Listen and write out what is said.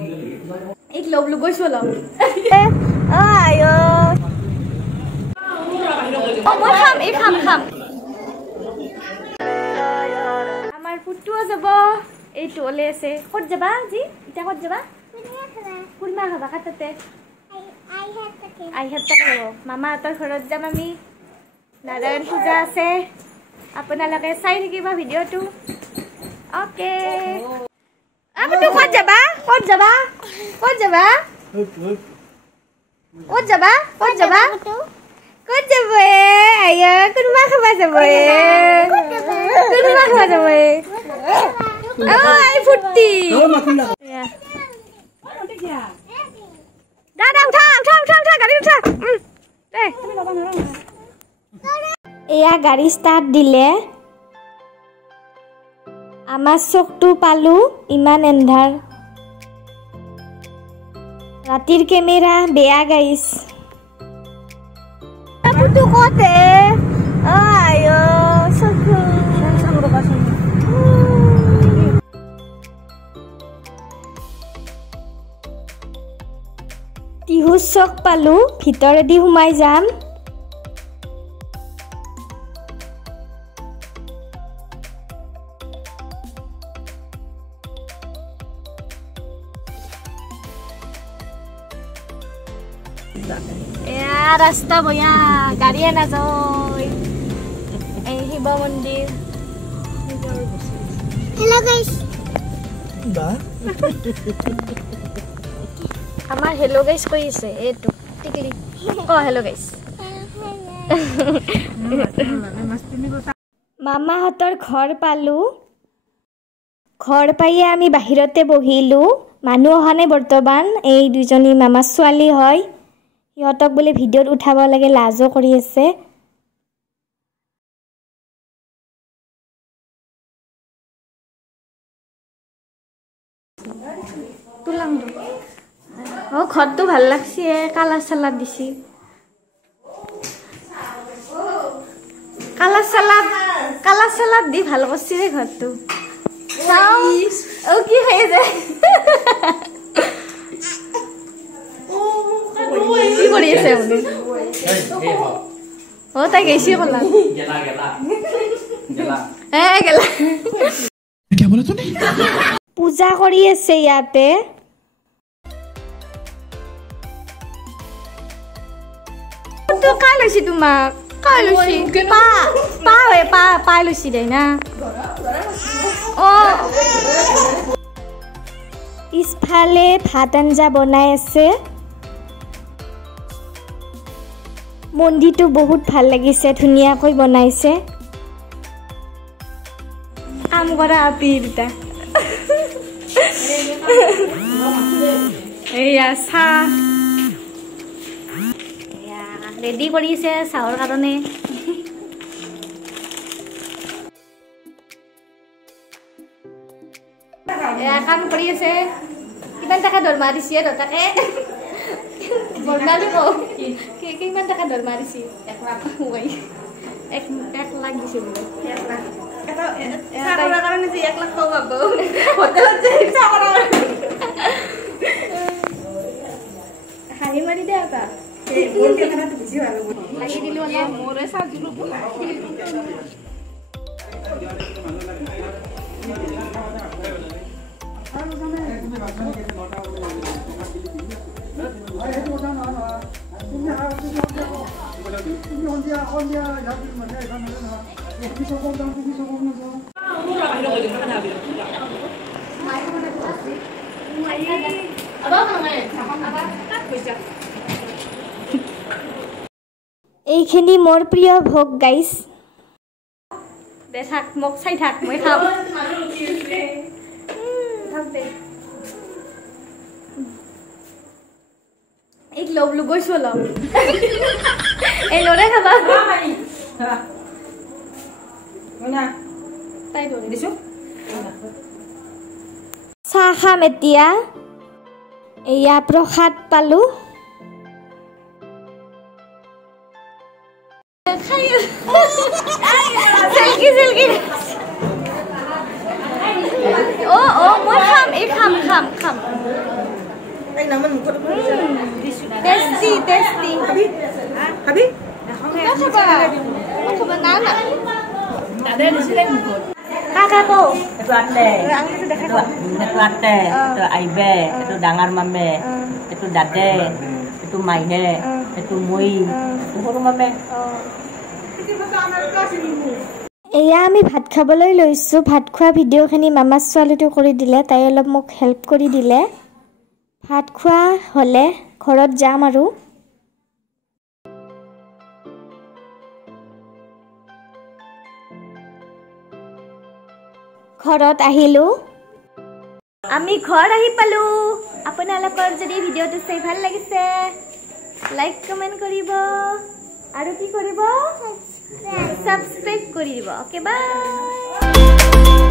एक लोग लुगोई सोलो आयो মই খাম এই খাম আমার ফুটু যাব এই টলে আছে কত যাবা জি এটা কত যাবা কুলমা খাবা কাটতে আই হেড তাকে মামা আতৰ ঘৰত যাম আমি নাৰায়ণ পূজা আছে আপোনালোকে চাই থাকিবা ভিডিওটো ওকে আপু তো কত যাবা Kau coba ayo kurma kau coba oh ai putih ya dah uthah gari uthah eya gari start dile amar choktu palu iman endhar ratir camera beya guys Putu kote, ayo, saku. Tihus sok palu, ভিতৰে দি সোমাই যাম। रास्ता बया गाड़ी ना जाए शिव मंदिर hello guys हमार हेलो गाइस कइसे एटु टिकली क हेलो गाइस मामा हतर घर पालू घर पाइए आमी बाहिरते बहिलु मानु हने बर्तमान এই দুজনী মামা ছোৱালী হয় ইহতক বলে ভিডিওত উঠাব লাগে লাজো কৰি আছে তুলাম ও ঘরটো ভাল লাগছে কালার সালাদ দিছি কালার সালাদ দি ভাল করছি রে ঘরটো ও কি হয়ে যায় কি কৰি আছে আপুনি ও তাই গেছি কলা গেলা কি বলা তুমি পূজা কৰি আছে ইয়াতে তো কাই লৈছি তোমাক কাই লৈছি পাই লৈছি দেই না ও ইসফালে ভাত আঞ্জা বনাই আছে মন্দিৰটো বহুত ভাল লাগিছে ধুনিয়াকৈ বনাইছে কাম কৰা আপি দুটা এয়া চাহ এয়া ৰেডি কৰিছে চাহৰ কাৰণে এয়া কাম কৰি আছে কিমান টকা দৰমহা দিছে তাকে বৰ্ণালী কওঁ কিমান টকা দৰমহা দিছে 1 লাখ 1 লাখ দিছে বোলে 1 লাখ চাকৰা কাৰণে যে 1 লাখ পাব হোটেলত যে চাকৰা হাঁহি মাৰি দে এটা এই কেমেৰাটো বুজি ভাল লাগি দিলো অলপ মোৰে সাজিলো পোলা এইখিনি মোৰ প্ৰিয় ভোগ গাইস দে থাক মোক চাই থাক মই খাম एक लोग लुगोई सोलो ए लोरे खाबा ओना তাই ধরে দিছো চাহ খাম এতিয়া এয়া প্ৰসাদ পালো সেলকি ও মই খাম এই খাম টেষ্টি টেষ্টি খাবি কাকা কও itu ate itu ate itu aibe itu dangar mame itu dade itu maine itu mui itu horu mame এয়া আমি ভাত খাবলৈ লৈছোঁ ভাত খোৱা ভিডিঅ'খিনি মামাৰ ছোৱালীটো কৰি দিলে তাই অলপ মোক হেল্প কৰি দিলে ভাত খোৱা হ'লে ঘৰত যাম আৰু ঘৰত আহিলোঁ আমি ঘৰ আহি পালোঁ আপোনালোকৰ যদি ভিডিঅ'টো চাই ভাল লাগিছে লাইক কমেণ্ট কৰিব আৰু কি কৰিব সাবস্ক্ৰাইব কৰি দিব ওকে বাই